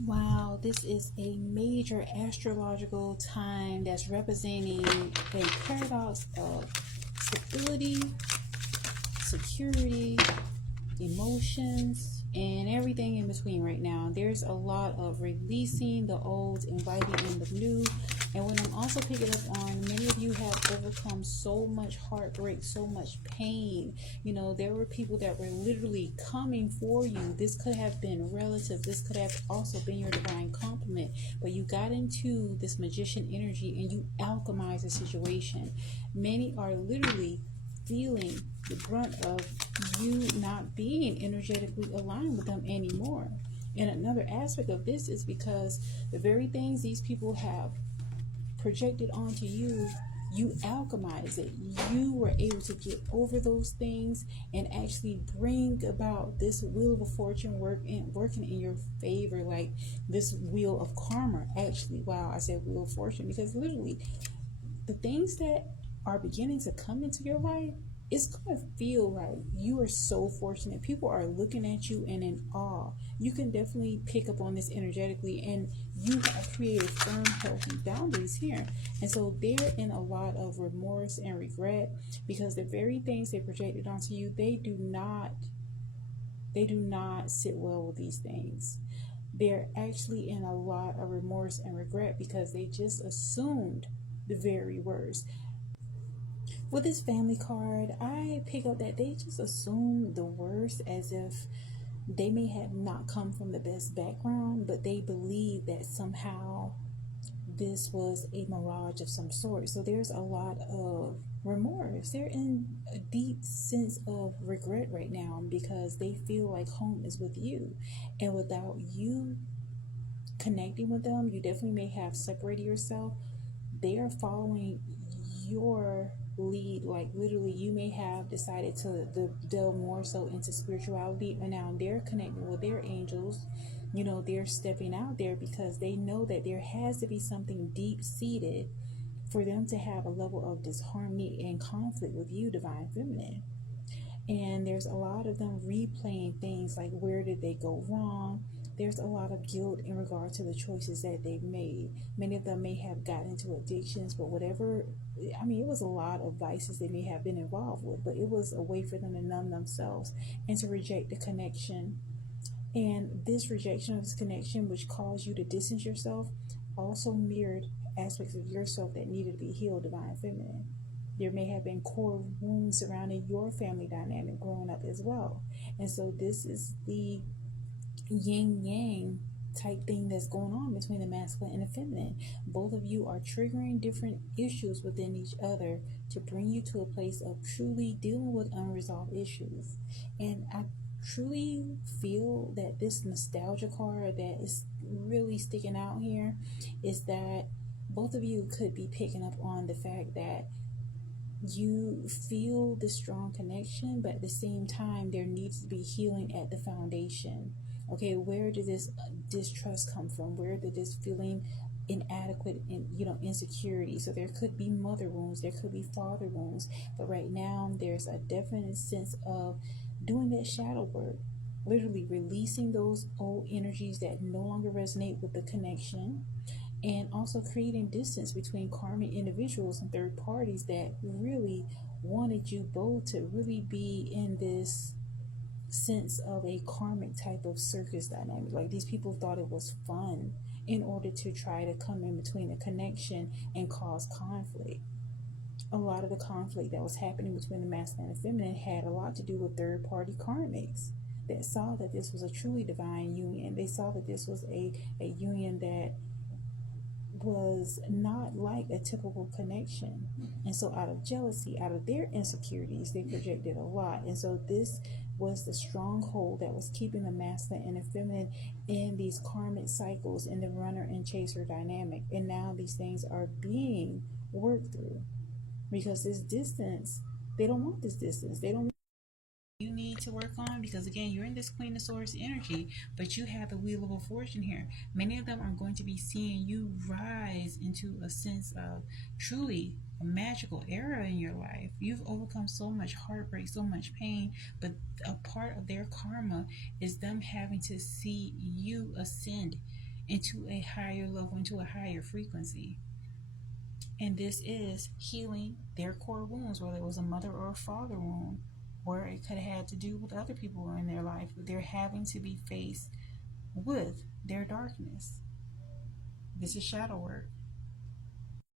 Wow, this is a major astrological time that's representing a paradox of stability, security, emotions, and everything in between right now. There's a lot of releasing the old, inviting in the new. And what I'm also picking up on, many of you have overcome so much heartbreak, so much pain. You know, there were people that were literally coming for you. This could have been relative. This could have also been your divine complement. But you got into this magician energy and you alchemized the situation. Many are literally feeling the brunt of you not being energetically aligned with them anymore. And another aspect of this is because the very things these people have projected onto you, you alchemize it. You were able to get over those things and actually bring about this wheel of fortune working in your favor, like this wheel of karma. Actually, wow, I said wheel of fortune because literally the things that are beginning to come into your life, it's going to feel like you are so fortunate. People are looking at you and in awe. You can definitely pick up on this energetically, and you have created firm, healthy boundaries here. And so they're in a lot of remorse and regret because the very things they projected onto you, they do not sit well with these things. They're actually in a lot of remorse and regret because they just assumed the very worst. With this family card, I pick up that they just assume the worst as if they may have not come from the best background, but they believe that somehow this was a mirage of some sort. So there's a lot of remorse. They're in a deep sense of regret right now because they feel like home is with you. And without you connecting with them, you definitely may have separated yourself. They are following your lead. Like literally you may have decided to delve more so into spirituality, and now they're connecting with their angels. You know, they're stepping out there because they know that there has to be something deep seated for them to have a level of disharmony and conflict with you, divine feminine. And there's a lot of them replaying things like where did they go wrong. There's a lot of guilt in regard to the choices that they've made. Many of them may have gotten into addictions, but whatever, I mean, it was a lot of vices they may have been involved with, but it was a way for them to numb themselves and to reject the connection. And this rejection of this connection, which caused you to distance yourself, also mirrored aspects of yourself that needed to be healed, divine feminine. There may have been core wounds surrounding your family dynamic growing up as well. And so this is the yin yang type thing that's going on between the masculine and the feminine. Both of you are triggering different issues within each other to bring you to a place of truly dealing with unresolved issues. And I truly feel that this nostalgia card that is really sticking out here is that both of you could be picking up on the fact that you feel the strong connection, but at the same time, there needs to be healing at the foundation. Okay, where did this distrust come from? Where did this feeling inadequate and insecurity? So there could be mother wounds, there could be father wounds, but right now there's a definite sense of doing that shadow work, literally releasing those old energies that no longer resonate with the connection, and also creating distance between karmic individuals and third parties that really wanted you both to really be in this sense of a karmic type of circus dynamic. Like these people thought it was fun in order to try to come in between a connection and cause conflict. A lot of the conflict that was happening between the masculine and feminine had a lot to do with third party karmics that saw that this was a truly divine union. They saw that this was a union that was not like a typical connection. And so, out of jealousy, out of their insecurities, they projected a lot. And so, this was the stronghold that was keeping the masculine and the feminine in these karmic cycles in the runner and chaser dynamic. And now these things are being worked through because this distance, they don't want this distance. They don't you need to work on because again you're in this queen of swords energy, but you have the wheel of a fortune here. Many of them are going to be seeing you rise into a sense of truly a magical era in your life. You've overcome so much heartbreak, so much pain, but a part of their karma is them having to see you ascend. into a higher level, into a higher frequency. And this is healing their core wounds, whether it was a mother or a father wound, or it could have had to do with other people in their life. They're having to be faced with their darkness. This is shadow work.